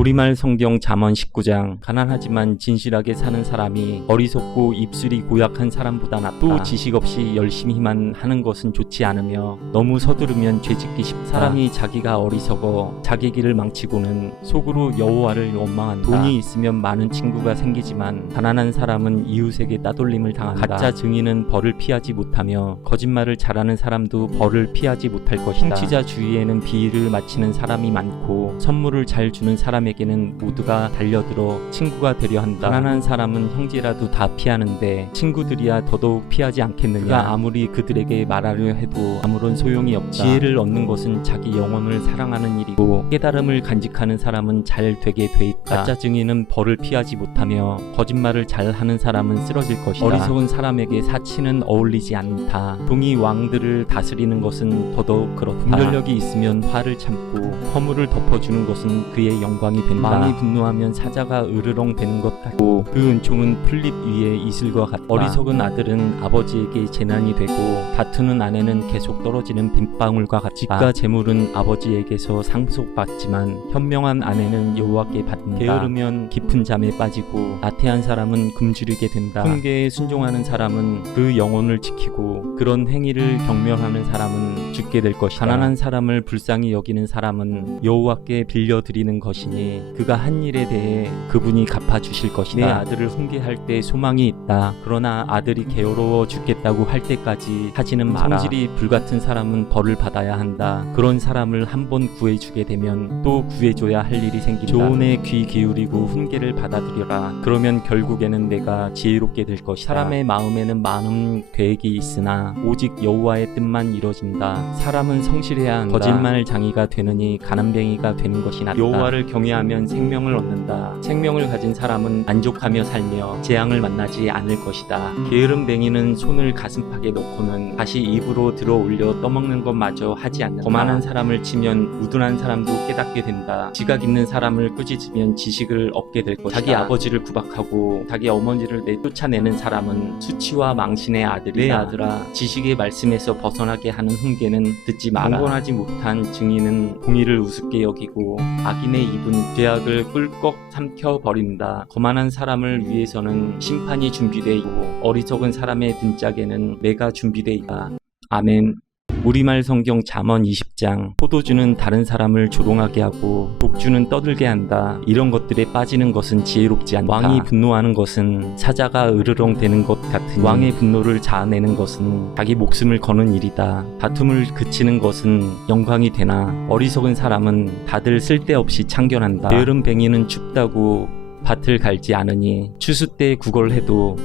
우리말 성경 잠언 19장. 가난하지만 진실하게 사는 사람이 어리석고 입술이 고약한 사람보다 낫다. 또 지식 없이 열심히만 하는 것은 좋지 않으며 너무 서두르면 죄짓기 쉽다. 사람이 자기가 어리석어 자기 길을 망치고는 속으로 여호와를 원망한다. 돈이 있으면 많은 친구가 생기지만 가난한 사람은 이웃에게 따돌림을 당한다. 가짜 증인은 벌을 피하지 못하며 거짓말을 잘하는 사람도 벌을 피하지 못할 것이다. 통치자 주위에는 비위를 맞히는 사람이 많고 선물을 잘 주는 사람에게는 모두가 달려들어 친구가 되려 한다. 가난한 사람은 형제라도 다 피하는데 친구들이야 더더욱 피하지 않겠느냐. 그가 아무리 그들에게 말하려 해도 아무런 소용이 없다. 지혜를 얻는 것은 자기 영혼을 사랑하는 일이고 깨달음을 간직하는 사람은 잘 되게 돼 있다. 가짜 증인은 벌을 피하지 못하며 거짓말을 잘하는 사람은 쓰러질 것이다. 어리석은 사람에게 사치는 어울리지 않다. 종이 왕들을 다스리는 것은 더더욱 그렇다. 분별력이 있으면 화를 참고 허물을 덮어주는 것은 그의 영광이 된다. 왕이 분노하면 사자가 으르렁 되는 것 같고 그 은총은 풀잎 위에 이슬과 같다. 어리석은 아들은 아버지에게 재난이 되고 다투는 아내는 계속 떨어지는 빗방울과 같다. 집과 재물은 아버지에게서 상속받지만 현명한 아내는 여호와께 받는다. 게으르면 깊은 잠에 빠지고 나태한 사람은 굶주리게 된다. 훈계에 순종하는 사람은 그 영혼을 지키고 그런 행위를 경멸하는 사람은 죽게 될 것이다. 가난한 사람을 불쌍히 여기는 사람은 여호와께 빌려드리는 것이니 그가 한 일에 대해 그분이 갚아주실 것이다. 내 아들을 훈계할 때 소망이 있다. 그러나 아들이 게으러워 죽겠다고 할 때까지 하지는 마라. 성질이 불같은 사람은 벌을 받아야 한다. 그런 사람을 한 번 구해주게 되면 또 구해줘야 할 일이 생긴다. 조언에 귀 기울이고 훈계를 받아들여라. 그러면 결국에는 내가 지혜롭게 될 것이다. 사람의 마음에는 많은 계획이 있으나 오직 여호와의 뜻만 이뤄진다. 사람은 성실해야 한다. 거짓말 장이가 되느니 가난뱅이가 되는 것이 낫다. 여호와를 경외하면 생명을 얻는다. 생명을 가진 사람은 만족하며 살며 재앙을 만나지 않을 것이다. 게으름뱅이는 손을 가슴팍에 넣고는 다시 입으로 들어 올려 떠먹는 것마저 하지 않는다. 거만한 사람을 치면 우둔한 사람도 깨닫게 된다. 지각 있는 사람을 꾸짖으면 지식을 얻게 될 것이다. 자기 아버지를 구박하고 자기 어머니를 쫓아내는 사람은 수치와 망신의 아들이다. 내 아들아, 지식의 말씀에서 벗어나게 하는 훈계는 듣지 마라. 경건하지 못한 증인은 공의를 우습게 여기고 악인의 입은 죄악을 꿀꺽 삼켜버린다. 거만한 사람을 위해서는 심판이 준비되어 있고 어리석은 사람의 등짝에는 매가 준비되어 있다. 아멘. 우리말 성경 잠언 20장. 포도주는 다른 사람을 조롱하게 하고 독주는 떠들게 한다. 이런 것들에 빠지는 것은 지혜롭지 않다. 왕이 분노하는 것은 사자가 으르렁 대는 것 같으니 왕의 분노를 자아내는 것은 자기 목숨을 거는 일이다. 다툼을 그치는 것은 영광이 되나 어리석은 사람은 다들 쓸데없이 참견한다. 게으름뱅이는 춥다고 밭을 갈지 않으니 추수 때 구걸해도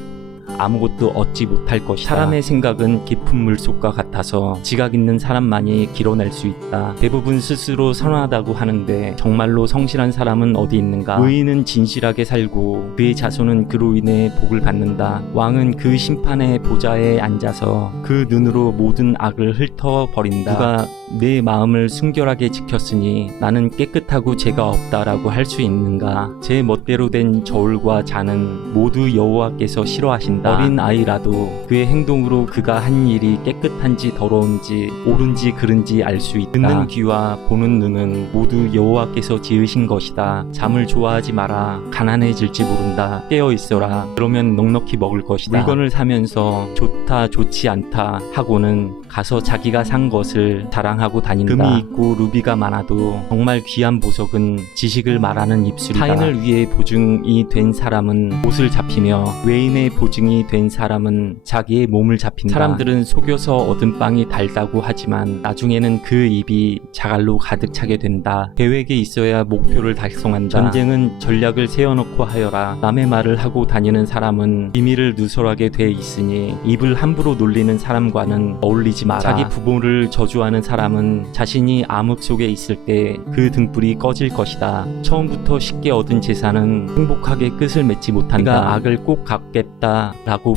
아무것도 얻지 못할 것이다. 사람의 생각은 깊은 물속과 같아서 지각 있는 사람만이 길어낼 수 있다. 대부분 스스로 선하다고 하는데 정말로 성실한 사람은 어디 있는가? 의인은 진실하게 살고 그의 자손은 그로 인해 복을 받는다. 왕은 그 심판의 보좌에 앉아서 그 눈으로 모든 악을 훑어버린다. 누가 내 마음을 순결하게 지켰으니 나는 깨끗하고 죄가 없다라고 할 수 있는가? 제 멋대로 된 저울과 잔은 모두 여호와께서 싫어하신다. 어린 아이라도 그의 행동으로 그가 한 일이 깨끗한지 더러운지 옳은지 그른지 알 수 있다. 듣는 귀와 보는 눈은 모두 여호와께서 지으신 것이다. 잠을 좋아하지 마라. 가난해질지 모른다. 깨어 있어라. 그러면 넉넉히 먹을 것이다. 물건을 사면서 좋다 좋지 않다 하고는 가서 자기가 산 것을 자랑하고 다닌다. 금이 있고 루비가 많아도 정말 귀한 보석은 지식을 말하는 입술이다. 타인을 위해 보증이 된 사람은 못을 잡히며 외인의 보증이 된 사람은 자기의 몸을 잡힌다. 사람들은 속여서 얻은 빵이 달다고 하지만 나중에는 그 입이 자갈로 가득 차게 된다. 계획이 있어야 목표를 달성한다. 전쟁은 전략을 세워놓고 하여라. 남의 말을 하고 다니는 사람은 비밀을 누설하게 돼 있으니 입을 함부로 놀리는 사람과는 어울리지 마라. 자기 부모를 저주하는 사람은 자신이 암흑 속에 있을 때 그 등불이 꺼질 것이다. 처음부터 쉽게 얻은 재산은 행복하게 끝을 맺지 못한다. 네가 악을 꼭 갚겠다 라고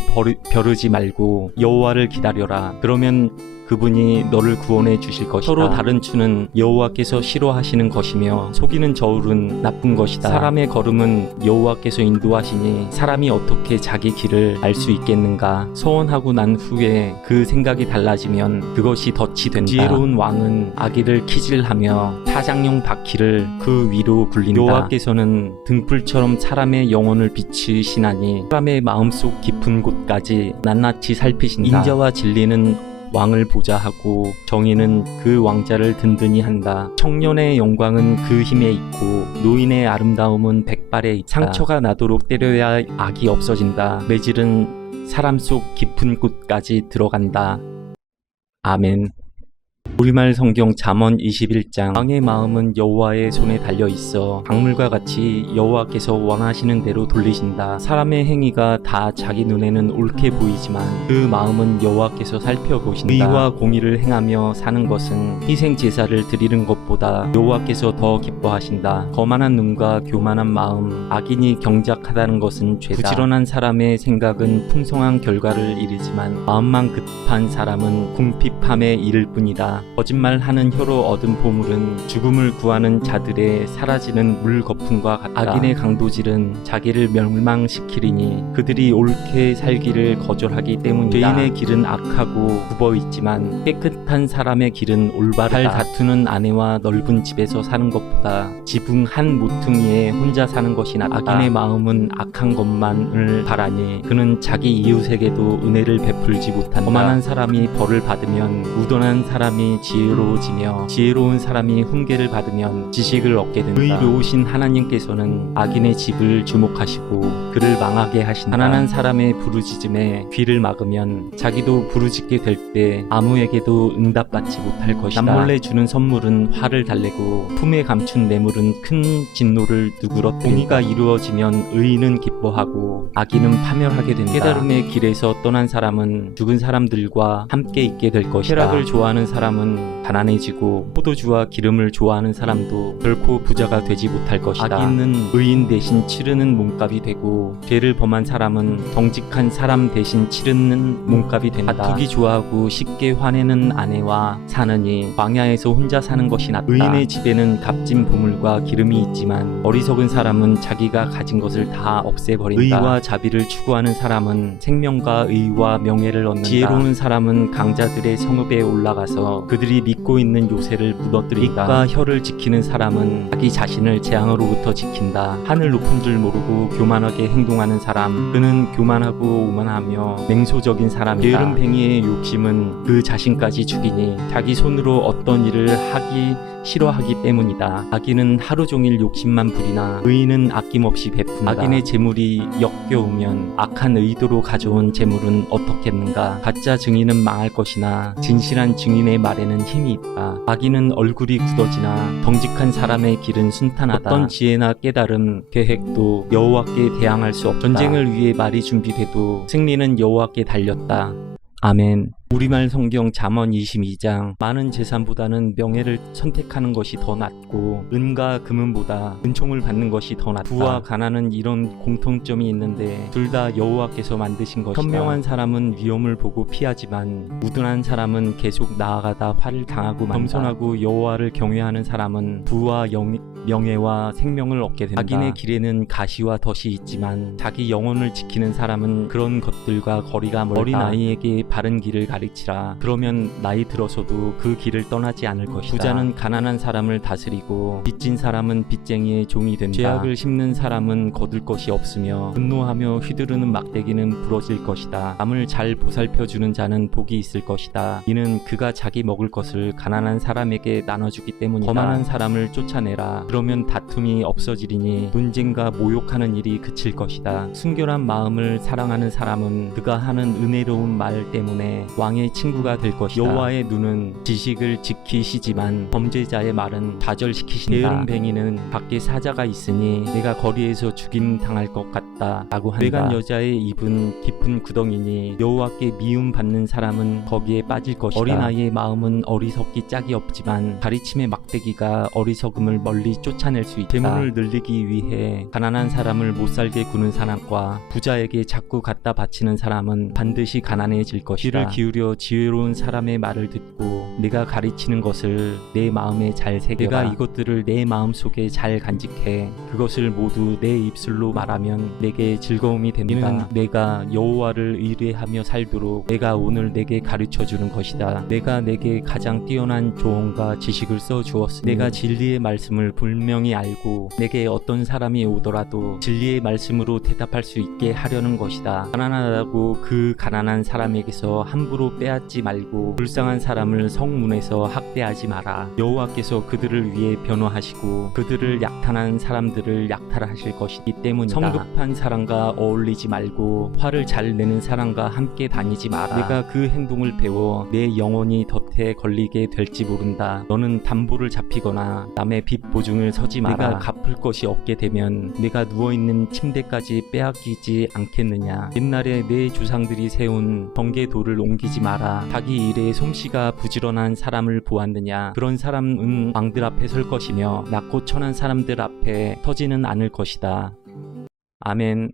벼르지 말고 여호와를 기다려라. 그러면 그분이 너를 구원해 주실 것이다. 서로 다른 추는 여호와께서 싫어하시는 것이며 속이는 저울은 나쁜 것이다. 사람의 걸음은 여호와께서 인도하시니 사람이 어떻게 자기 길을 알 수 있겠는가. 소원하고 난 후에 그 생각이 달라지면 그것이 덫이 된다. 지혜로운 왕은 아기를 키질하며 타장용 바퀴를 그 위로 굴린다. 여호와께서는 등불처럼 사람의 영혼을 비추시나니 사람의 마음속 깊은 곳까지 낱낱이 살피신다. 인자와 진리는 왕을 보좌하고 정의는 그 왕자를 든든히 한다. 청년의 영광은 그 힘에 있고 노인의 아름다움은 백발에 있다. 상처가 나도록 때려야 악이 없어진다. 매질은 사람 속 깊은 곳까지 들어간다. 아멘. 우리말 성경 잠언 21장. 왕의 마음은 여호와의 손에 달려 있어 강물과 같이 여호와께서 원하시는 대로 돌리신다. 사람의 행위가 다 자기 눈에는 옳게 보이지만 그 마음은 여호와께서 살펴보신다. 의와 공의를 행하며 사는 것은 희생 제사를 드리는 것보다 여호와께서 더 기뻐하신다. 거만한 눈과 교만한 마음, 악인이 경작하다는 것은 죄다. 부지런한 사람의 생각은 풍성한 결과를 이루지만 마음만 급한 사람은 궁핍함에 이를 뿐이다. 거짓말하는 혀로 얻은 보물은 죽음을 구하는 자들의 사라지는 물 거품과 같다. 악인의 강도질은 자기를 멸망시키리니 그들이 옳게 살기를 거절하기 때문이다. 죄인의 길은 악하고 굽어있지만 깨끗한 사람의 길은 올바르다. 잘 다투는 아내와 넓은 집에서 사는 것보다 지붕 한 모퉁이에 혼자 사는 것이 낫다. 악인의 마음은 악한 것만을 바라니 그는 자기 이웃에게도 은혜를 베풀지 못한다. 거만한 사람이 벌을 받으면 무던한 사람이 지혜로워지며 지혜로운 사람이 훈계를 받으면 지식을 얻게 된다. 의로우신 하나님께서는 악인의 집을 주목하시고 그를 망하게 하신다. 가난한 사람의 부르짖음에 귀를 막으면 자기도 부르짖게 될 때 아무에게도 응답받지 못할 것이다. 남몰래 주는 선물은 화를 달래고 품에 감춘 뇌물은 큰 진노를 누그러뜨린다. 공의가 이루어지면 의인은 기뻐하고 악인은 파멸하게 된다. 깨달음의 길에서 떠난 사람은 죽은 사람들과 함께 있게 될 것이다. 쾌락을 좋아하는 사람은 가난해지고 포도주와 기름을 좋아하는 사람도 결코 부자가 되지 못할 것이다. 악인은 의인 대신 치르는 몸값이 되고 죄를 범한 사람은 정직한 사람 대신 치르는 몸값이 된다. 다투기 좋아하고 쉽게 화내는 아내와 사느니 광야에서 혼자 사는 것이 낫다. 의인의 집에는 값진 보물과 기름이 있지만 어리석은 사람은 자기가 가진 것을 다 없애버린다. 의와 자비를 추구하는 사람은 생명과 의와 명예를 얻는다. 지혜로운 사람은 강자들의 성읍에 올라가서 그들이 믿고 있는 요새를 무너뜨린다. 입과 혀를 지키는 사람은 자기 자신을 재앙으로부터 지킨다. 하늘 높은 줄 모르고 교만하게 행동하는 사람, 그는 교만하고 오만하며 맹소적인 사람이다. 게으름뱅이의 욕심은 그 자신까지 죽이니 자기 손으로 어떤 일을 하기 싫어하기 때문이다. 악인은 하루 종일 욕심만 부리나 의인은 아낌없이 베푼다. 악인의 재물이 역겨우면 악한 의도로 가져온 재물은 어떻겠는가. 가짜 증인은 망할 것이나 진실한 증인의 말에는 힘이 있다. 악인은 얼굴이 굳어지나 정직한 사람의 길은 순탄하다. 어떤 지혜나 깨달음, 계획도 여호와께 대항할 수 없다. 전쟁을 위해 말이 준비돼도 승리는 여호와께 달렸다. 아멘. 우리말 성경 잠언 22장. 많은 재산보다는 명예를 선택하는 것이 더 낫고 은과 금은보다 은총을 받는 것이 더 낫다. 부와 가난은 이런 공통점이 있는데 둘 다 여호와께서 만드신 것이다. 현명한 사람은 위험을 보고 피하지만 무둔한 사람은 계속 나아가다 화를 당하고 만다. 겸손하고 여호와를 경외하는 사람은 부와 명예와 생명을 얻게 된다. 악인의 길에는 가시와 덫이 있지만 자기 영혼을 지키는 사람은 그런 것들과 거리가 멀다. 어린아이에게 바른 길을 가르치라. 그러면 나이 들어서도 그 길을 떠나지 않을 것이다. 부자는 가난한 사람을 다스리고 빚진 사람은 빚쟁이의 종이 된다. 죄악을 심는 사람은 거둘 것이 없으며 분노하며 휘두르는 막대기는 부러질 것이다. 남을 잘 보살펴주는 자는 복이 있을 것이다. 이는 그가 자기 먹을 것을 가난한 사람에게 나눠주기 때문이다. 거만한 사람을 쫓아내라. 그러면 다툼이 없어지리니 논쟁과 모욕하는 일이 그칠 것이다. 순결한 마음을 사랑하는 사람은 그가 하는 은혜로운 말 때문에 왕의 친구가 될 것이다. 여호와의 눈은 지식을 지키시지만 범죄자의 말은 좌절시키신다. 게으름뱅이는 밖에 사자가 있으니 내가 거리에서 죽임 당할 것 같다 라고 한다. 외간 여자의 입은 깊은 구덩이니 여호와께 미움 받는 사람은 거기에 빠질 것이다. 어린아이의 마음은 어리석기 짝이 없지만 가리침의 막대기가 어리석음을 멀리 쫓아낼 수 있다. 재물을 늘리기 위해 가난한 사람을 못살게 구는 사람과 부자에게 자꾸 갖다 바치는 사람은 반드시 가난해질 것이다. 귀를 오히려 지혜로운 사람의 말을 듣고 내가 가르치는 것을 내 마음에 잘 새겨라. 내가 이것들을 내 마음속에 잘 간직해 그것을 모두 내 입술로 말하면 내게 즐거움이 됩니다. 이는 내가 여호와를 의뢰하며 살도록 내가 오늘 내게 가르쳐주는 것이다. 내가 내게 가장 뛰어난 조언과 지식을 써주었으니 내가 진리의 말씀을 분명히 알고 내게 어떤 사람이 오더라도 진리의 말씀으로 대답할 수 있게 하려는 것이다. 가난하다고 그 가난한 사람에게서 함부로 빼앗지 말고 불쌍한 사람을 성문에서 학대하지 마라. 여호와께서 그들을 위해 변호하시고 그들을 약탈한 사람들을 약탈하실 것이기 때문이다. 성급한 사람과 어울리지 말고 화를 잘 내는 사람과 함께 다니지 마라. 내가 그 행동을 배워 내 영혼이 덫에 걸리게 될지 모른다. 너는 담보를 잡히거나 남의 빚 보증을 서지 마라. 내가 갚을 것이 없게 되면 내가 누워있는 침대까지 빼앗기지 않겠느냐. 옛날에 내 조상들이 세운 번개돌을 옮기지 마라. 자기 일에 솜씨가 부지런한 사람을 보았느냐. 그런 사람은 왕들 앞에 설 것이며 낮고 천한 사람들 앞에 서지는 않을 것이다. 아멘.